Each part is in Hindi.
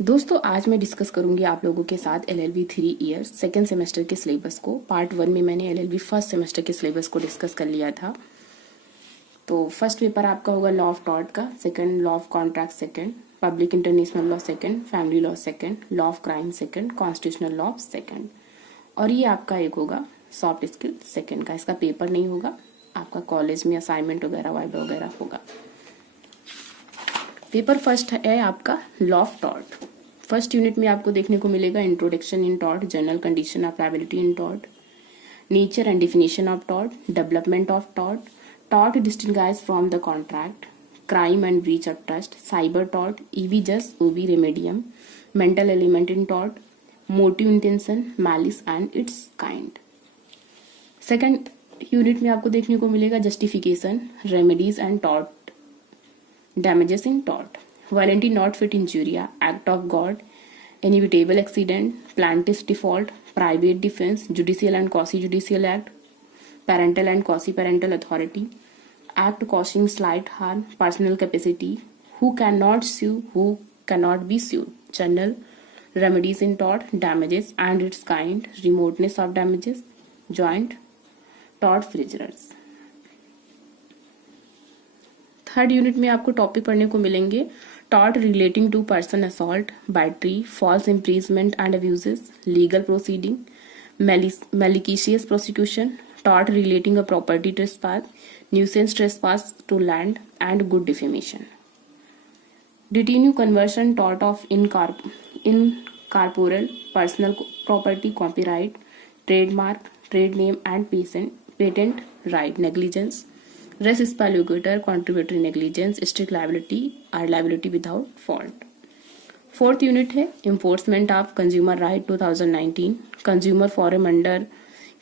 दोस्तों आज मैं डिस्कस करूंगी आप लोगों के साथ LLB 3 ईयर्स सेकेंड सेमेस्टर के सिलेबस को। पार्ट 1 में मैंने LLB फर्स्ट सेमेस्टर के सिलेबस को डिस्कस कर लिया था। तो फर्स्ट पेपर आपका होगा लॉ ऑफ टॉर्ट का, second law of contract second, public international law second, family law second, law of crime second, constitutional law second. और ये आपका एक होगा सॉफ्ट स्किल सेकंड का। इसका पेपर नहीं होगा, आपका कॉलेज में असाइनमेंट वगैरह वाइवा वगैरह होगा। पेपर फर्स्ट है आपका law of tort. First unit में आपको देखने को मिलेगा introduction in tort, general condition of liability in tort, nature and definition of tort, development of tort, tort distinguish from the contract, crime and breach of trust, cyber tort, ubi jus ibi remedium, mental element in tort, motive intention, malice and its kind. Second unit में आपको देखने को मिलेगा justification, remedies and tort, damages in tort, violently not fit injuria, act of God, inevitable accident, plaintiff's default, private defense, judicial and quasi-judicial act, parental and quasi-parental authority, act causing slight harm, personal capacity, who cannot sue, who cannot be sued, general remedies in tort, damages and its kind, remoteness of damages, joint tort feasors। Third unit में आपको टॉपिक पढ़ने को मिलेंगे tort relating to person assault, battery, false imprisonment and abuses, legal proceeding, malicious prosecution, tort relating a property trespass, nuisance trespass to land and good defamation, detinue conversion, tort of incorporeal personal property, copyright, trademark, trade name and patent right, negligence, res ipsa loquitur, contributory negligence, strict liability और liability without fault. Fourth unit है enforcement of consumer right 2019, consumer forum under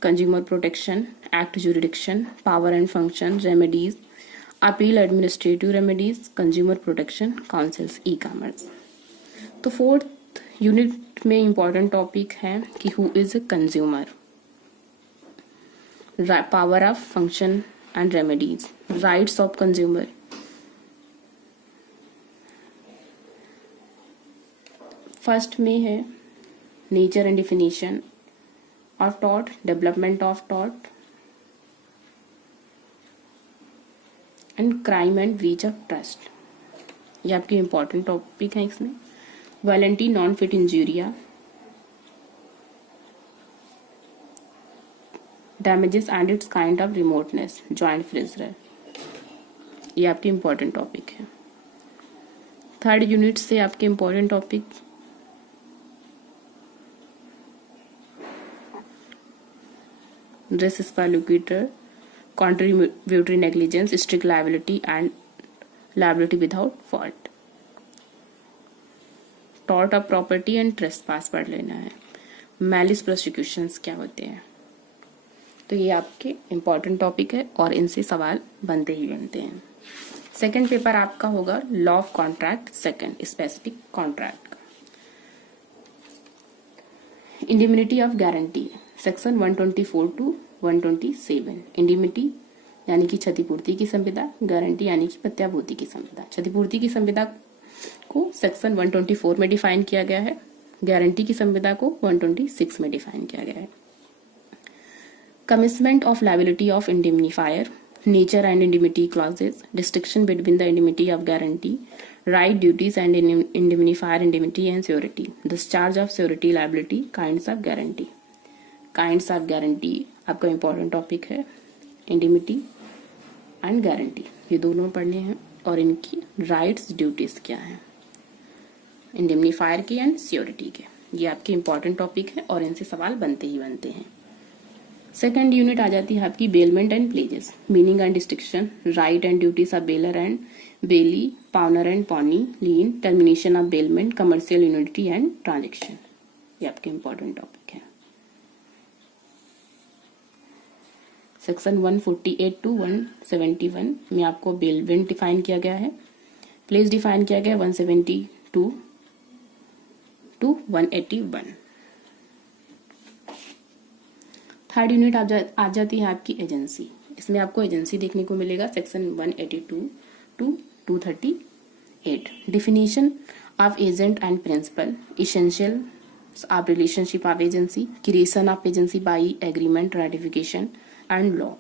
consumer protection act, jurisdiction, power and function, remedies, appeal, administrative remedies, consumer protection councils, e commerce. तो फोर्थ यूनिट में इंपॉर्टेंट टॉपिक है कि who is a consumer, power of function and remedies, rights of consumer, first में है nature and definition of tort, development of tort and crime and breach of trust. ये आपके इंपॉर्टेंट टॉपिक है। इसमें volenti non fit injuria, damages and its kind of remoteness, joint freezer। ये आपके इंपॉर्टेंट टॉपिक है। थर्ड यूनिट से आपके important topic res ipsa loquitur, contributory negligence, strict liability and liability without fault, tort of property and trespass पढ़ लेना है। मैलिस प्रोसिक्यूशंस क्या होते हैं। तो ये आपके इंपॉर्टेंट टॉपिक है और इनसे सवाल बनते ही बनते हैं। सेकंड पेपर आपका होगा law of contract second, specific contract, indemnity of guarantee, section 124 to 127। Indemnity यानी कि क्षतिपूर्ति की संविदा, गारंटी यानी कि प्रत्याभूति की संविदा। क्षतिपूर्ति की संविदा को सेक्शन 124 में डिफाइन किया गया है, गारंटी की संविदा को 126 में डिफाइन किया गया है। Commencement of liability of indemnifier, nature and indemnity clauses, distinction between the indemnity of guarantee, right, duties and indemnifier indemnity and surety, discharge of surety liability, kinds of guarantee। kinds of guarantee आपका important topic है। indemnity and guarantee ये दोनों पढ़ने हैं और इनकी rights, duties क्या है, indemnifier की and surety के। ये आपके important topic है और इनसे सवाल बनते ही बनते हैं। सेकेंड यूनिट आ जाती है आपकी bailment and pledges, meaning and distinction, right and duties of bailor and bailee, pawnor and pawnee, lien, termination of bailment, commercial unity and transaction. ये आपके इंपॉर्टेंट टॉपिक है। सेक्शन 148 टू 171 में आपको बेलमेंट डिफाइन किया गया है, प्लेस डिफाइन किया गया 172 टू 181। थर्ड यूनिट आ जाती है आपकी एजेंसी। इसमें आपको एजेंसी देखने को मिलेगा section 182 to 238। Definition of agent and principal, essentials of relationship of agency, creation of agency by agreement, ratification and law,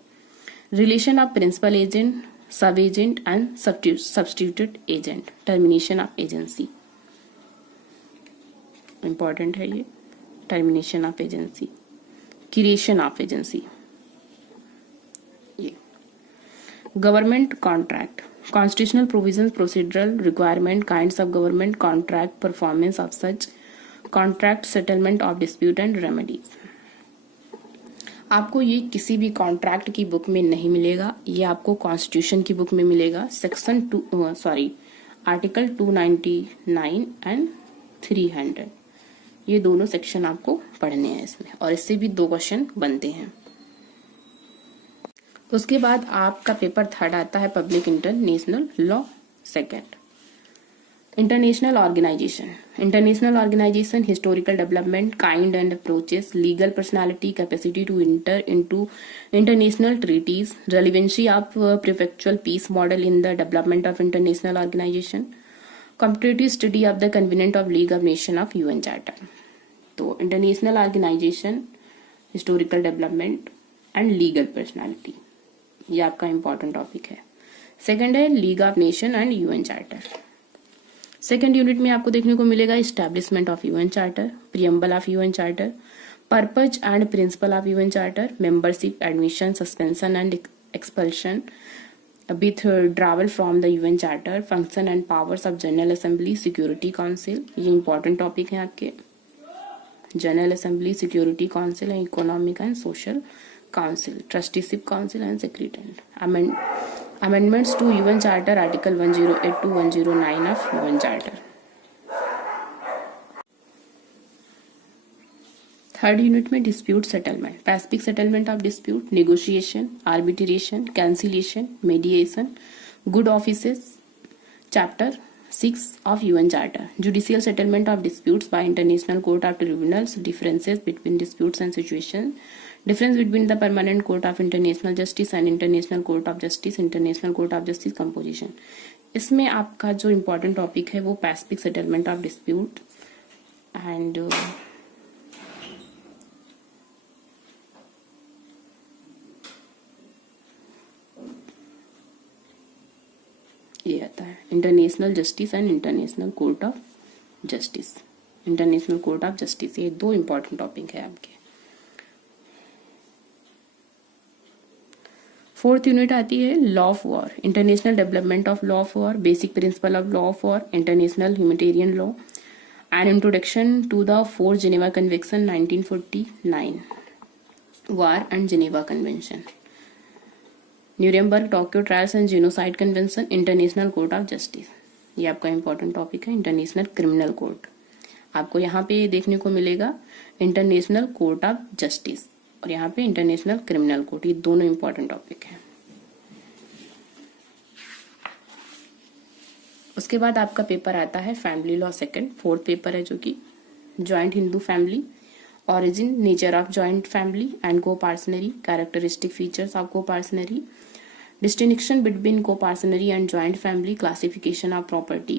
relation of principal agent, sub agent and substituted agent, termination of agency, important है ये, termination of agency, creation of agency, ये government contract, constitutional provisions, procedural requirement, kinds of government contract, performance of such contract, settlement of dispute and remedies. आपको ये किसी भी कॉन्ट्रैक्ट की बुक में नहीं मिलेगा, ये आपको कॉन्स्टिट्यूशन की बुक में मिलेगा। आर्टिकल 299 एंड 300, ये दोनों सेक्शन आपको पढ़ने हैं इसमें, और इससे भी 2 क्वेश्चन बनते हैं। उसके बाद आपका पेपर 3 आता है public international law second. International organisation, historical development, kind and approaches, legal personality, capacity to enter into international treaties, relevancy of perpetual peace model in the development of international organisation, competitive study of the convenient of league of nation of UN charter. तो international organisation, historical development and legal personality, ये आपका इंपॉर्टेंट टॉपिक है। सेकंड है league of nation and UN charter. Second unit में आपको देखने को मिलेगा establishment of UN charter, preamble of UN charter, purpose and principle of UN charter, membership, admission, suspension and expulsion, withdrawal from the UN charter, function and powers of general assembly, security council, ये इंपॉर्टेंट टॉपिक है आपके। General assembly, security council and economic and social council, trusteeship council and secretary, amendments to UN Charter, Article 108 to 109 of UN Charter. Third unit में dispute settlement, pacific settlement of dispute, negotiation, arbitration, cancellation, mediation, good offices, chapter 6 of UN Charter, judicial settlement of disputes by international court of tribunals, differences between disputes and situations, difference between the permanent court of international justice and international court of justice, international court of justice composition। इसमें आपका जो इम्पोर्टेंट टॉपिक है वो Pacific settlement of dispute and ये आता है international justice and international court of justice, international court of justice, ये 2 इंपॉर्टेंट टॉपिक है आपके। फोर्थ यूनिट आती है law of war, international development of law of war, basic principle of law of war, international humanitarian law and introduction to the 4 Geneva convention 1949, war and Geneva convention, Nuremberg, Tokyo trials and genocide convention, international court of justice, ये आपका इंपॉर्टेंट टॉपिक है। इंटरनेशनल क्रिमिनल कोर्ट, आपको यहाँ पे देखने को मिलेगा इंटरनेशनल कोर्ट ऑफ जस्टिस और यहाँ पे इंटरनेशनल क्रिमिनल कोर्ट, ये दोनों इंपॉर्टेंट टॉपिक है। उसके बाद आपका पेपर आता है family law second, fourth paper है जो कि joint Hindu family, origin, nature of joint family and co-parsonary, characteristic features of co-parsonary, distinction between co-parsonary and joint family, classification of property,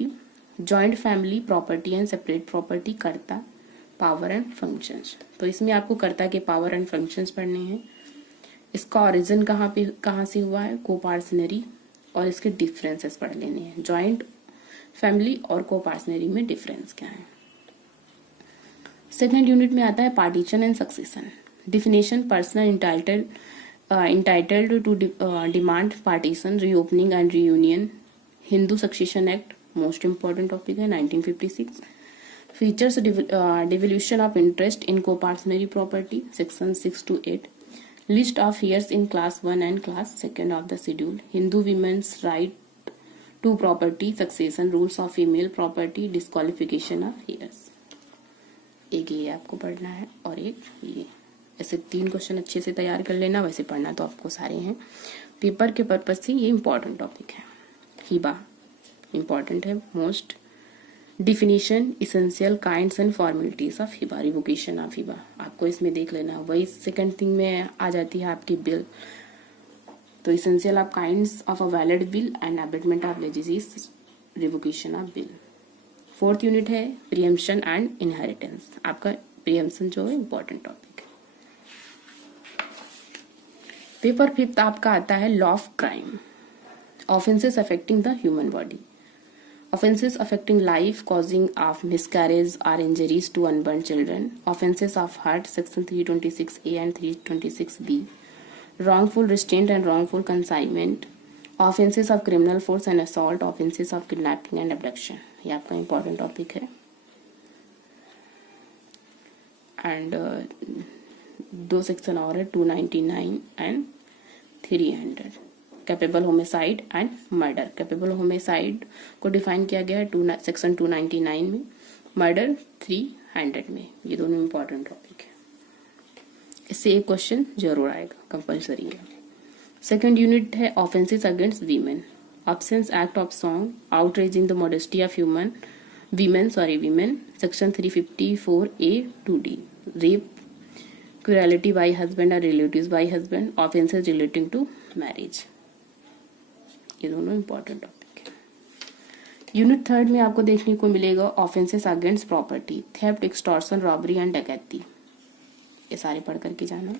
joint family property and separate property, कर्ता, power and functions। तो इसमें आपको कर्ता के power and functions पढ़ने हैं, इसका origin कहाँ से हुआ है, co-parsonary, और इसके differences पढ़ लेने हैं, joint family और co-parsonary में difference क्या है। सेकेंड यूनिट में आता है partition and succession, definition, personal entitled to demand partition, reopening and reunion, Hindu succession act, most important topic है 1956, features, devolution of interest in coparcenary property, section 6 to 8, list of heirs in class 1 and class 2 of the schedule, Hindu women's right to property, succession, rules of female property, disqualification of heirs. एक ये आपको पढ़ना है और एक ये, ऐसे 3 क्वेश्चन अच्छे से तैयार कर लेना, वैसे पढ़ना तो आपको सारे हैं, पेपर के पर्पज से ये इंपॉर्टेंट टॉपिक है। हिबा इंपॉर्टेंट है most, definition, essential kinds and formalities of Hiba, revocation of Hiba, आपको इसमें देख लेना। वही सेकंड थिंग में आ जाती है आपकी बिल, तो essential of kinds of a valid will and abatement of legacies, revocation of will. 4th unit है प्रियम्पशन एंड इनहेरिटेंस। आपका प्रियम्पशन जो है इंपॉर्टेंट टॉपिक है। पेपर 5th आपका आता है law of crime, offences affecting the human body. Offenses affecting life, causing of miscarriage or injuries to unborn children. Offenses of heart, section 326A and 326B. Wrongful restraint and wrongful consignment. Offenses of criminal force and assault. Offenses of kidnapping and abduction. ये आपका important topic है। And दो सेक्शन और है 299 and 300। Capable homicide and murder. Capable homicide को डिफाइन किया गया है सेक्शन 299 में, मर्डर 300 में। ये दोनों इंपॉर्टेंट टॉपिक है, इससे एक क्वेश्चन जरूर आएगा, कंपल्सरी है। सेकंड यूनिट है offences against women. Obscene act of song, outraging the modesty of women section 354A to D। Rape, cruelty by husband और relatives by husband, offences relating to marriage. ये दोनों इंपॉर्टेंट टॉपिक है। यूनिट 3rd में आपको देखने को मिलेगा offences against property, theft, extortion, robbery and dacoity. ये सारे पढ़ करके जाना।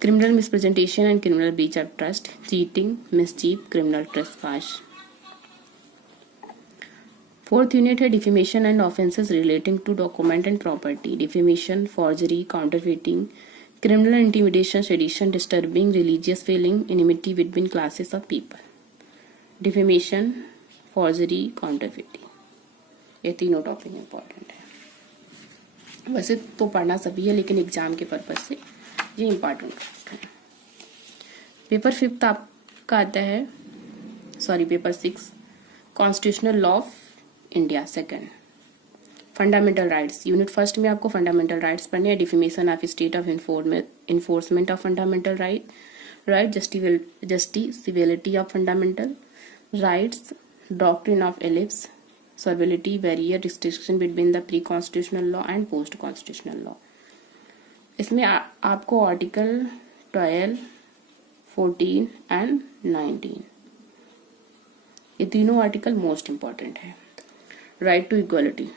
Criminal misrepresentation and criminal breach of trust, cheating, mischief, criminal trespass. 4th unit है defamation and offences relating to document and property, defamation, forgery, counterfeiting, criminal intimidation, sedition, disturbing religious feeling, enmity between classes of people, defamation, forgery, counterfeiting। ये तीनों टॉपिक इंपॉर्टेंट है। वैसे तो पढ़ना सभी है, लेकिन एग्जाम के पर्पज से ये इंपॉर्टेंट टॉपिक है। पेपर 5th आपका आता है, paper 6 constitutional law of India second. Fundamental rights, unit 1st में आपको फंडामेंटल राइट्स पढ़ने हैं। Defamation of state of enforcement of fundamental right, justiciability of fundamental rights, doctrine of eclipse, severability, waiver, restriction between the pre constitutional law and post constitutional law. इसमें आपको आर्टिकल 12, 14 एंड 19, ये तीनों आर्टिकल मोस्ट इंपॉर्टेंट है। Right to equality,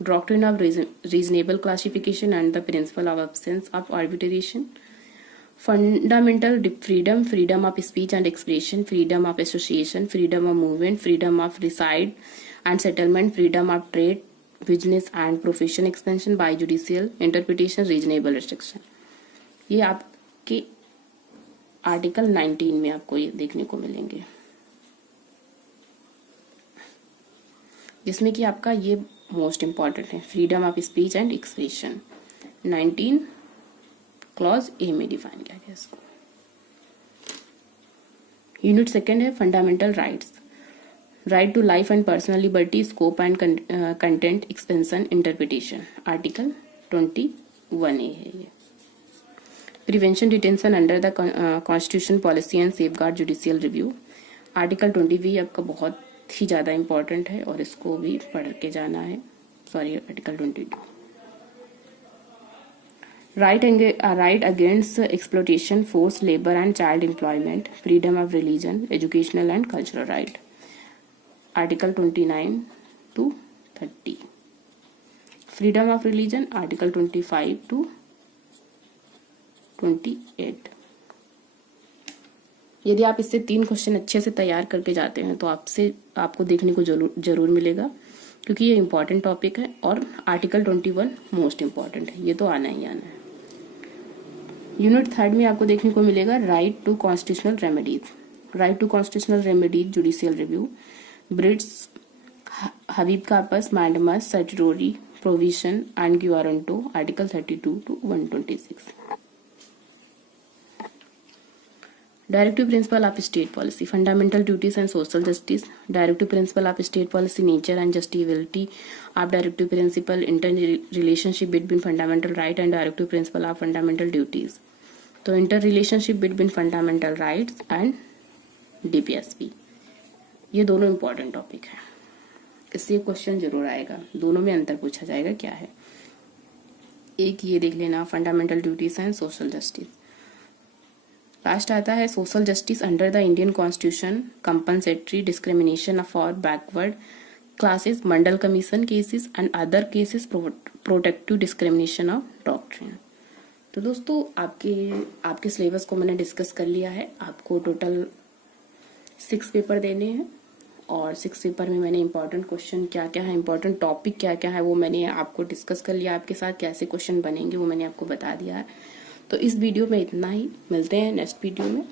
doctrine of reasonable classification and the principle of absence of arbitration, fundamental freedom, freedom of speech and expression, freedom of association, freedom of movement, freedom of reside and settlement, freedom of trade, business and profession expansion by judicial interpretation, reasonable restriction। ये आपके आर्टिकल 19 में आपको ये देखने को मिलेंगे, जिसमें कि आपका ये मोस्ट इंपॉर्टेंट है, freedom of speech and expression. 19 clause A में डिफाइन किया गया इसको। यूनिट 2nd है fundamental rights, right to life and personal liberty, scope and content, expansion, interpretation. Article 21A है ये। Prevention detention under the constitution, policy and safeguard judicial review. Article 20B आपका बहुत ही ज्यादा इंपॉर्टेंट है और इसको भी पढ़ के जाना है। Article 22, right against exploitation, force labour and child employment, freedom of religion, educational and cultural right. Article 29 to 30, freedom of religion. Article 25 to 28। यदि आप इससे 3 क्वेश्चन अच्छे से तैयार करके जाते हैं तो आपको देखने को जरूर मिलेगा, क्योंकि ये इंपॉर्टेंट टॉपिक है। और आर्टिकल 21 मोस्ट इंपॉर्टेंट है, ये तो आना ही आना है। यूनिट 3rd में आपको देखने को मिलेगा right to constitutional remedies, right to constitutional remedies, judicial review, writs, habeas corpus, mandamus, certiorari, provision and quo warranto. Article 32 to 126। Directive principle of state policy, fundamental duties and social justice, directive principle of state policy, nature and justifiability of directive principle, interrelationship between fundamental right and directive principle of fundamental duties। तो interrelationship between fundamental rights and DPSP, ये दोनों इंपॉर्टेंट टॉपिक है, इससे क्वेश्चन जरूर आएगा। दोनों में अंतर पूछा जाएगा क्या है। एक ये देख लेना, fundamental duties and social justice. Last आता है social justice under the Indian constitution, compensatory discrimination for backward classes, Mandal commission cases and other cases, protective discrimination of doctrine. तो दोस्तों आपके सिलेबस को मैंने डिस्कस कर लिया है। आपको टोटल 6 पेपर देने हैं और 6 पेपर में मैंने इंपॉर्टेंट क्वेश्चन क्या क्या है, इंपॉर्टेंट टॉपिक क्या क्या है वो मैंने आपको डिस्कस कर लिया आपके साथ। कैसे क्वेश्चन बनेंगे वो मैंने आपको बता दिया है। तो इस वीडियो में इतना ही, मिलते हैं नेक्स्ट वीडियो में।